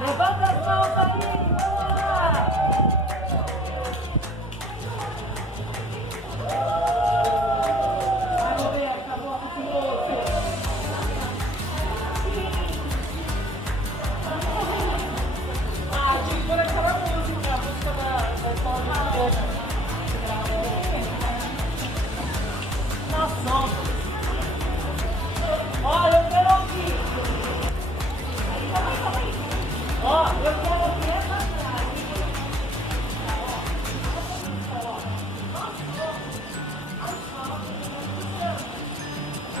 Levanta as mãos aí, vamos lá! Vai, Roberta, volta com você. Ah, tinha que pôr aquela música, a música da escola de Roberta. Na sombra. Olha, eu quero ouvir. Ó, eu quero ouvir essa frase.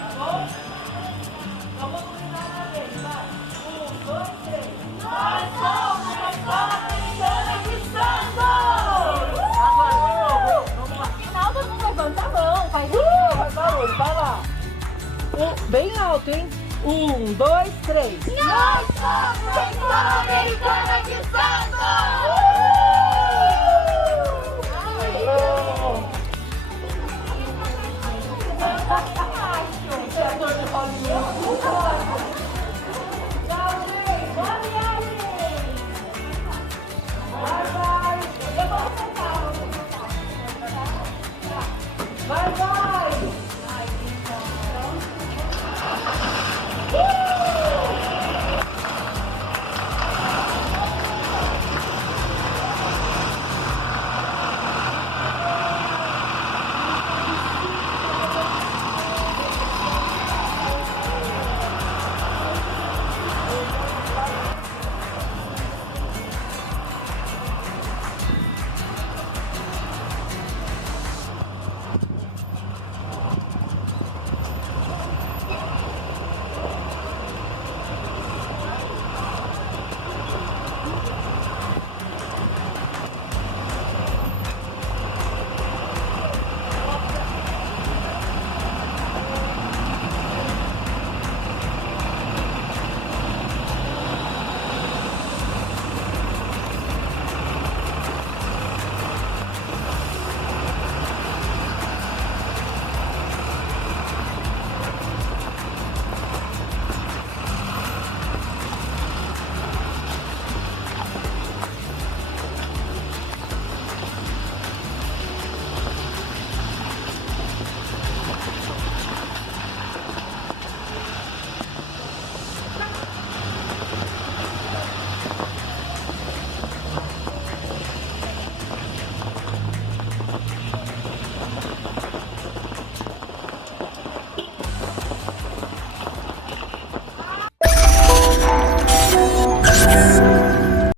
Tá bom? Então vamos gritar uma vez, vai. 1, 2, 3. Nós somos a Escola Americana de Santos! Agora, de novo. Vamos lá. No final, todo mundo levanta a mão, faz assim. Faz barulho, vai lá. Bem alto, hein? 1, 2, 3. Nós somos a Escola Americana de Santos! Oh!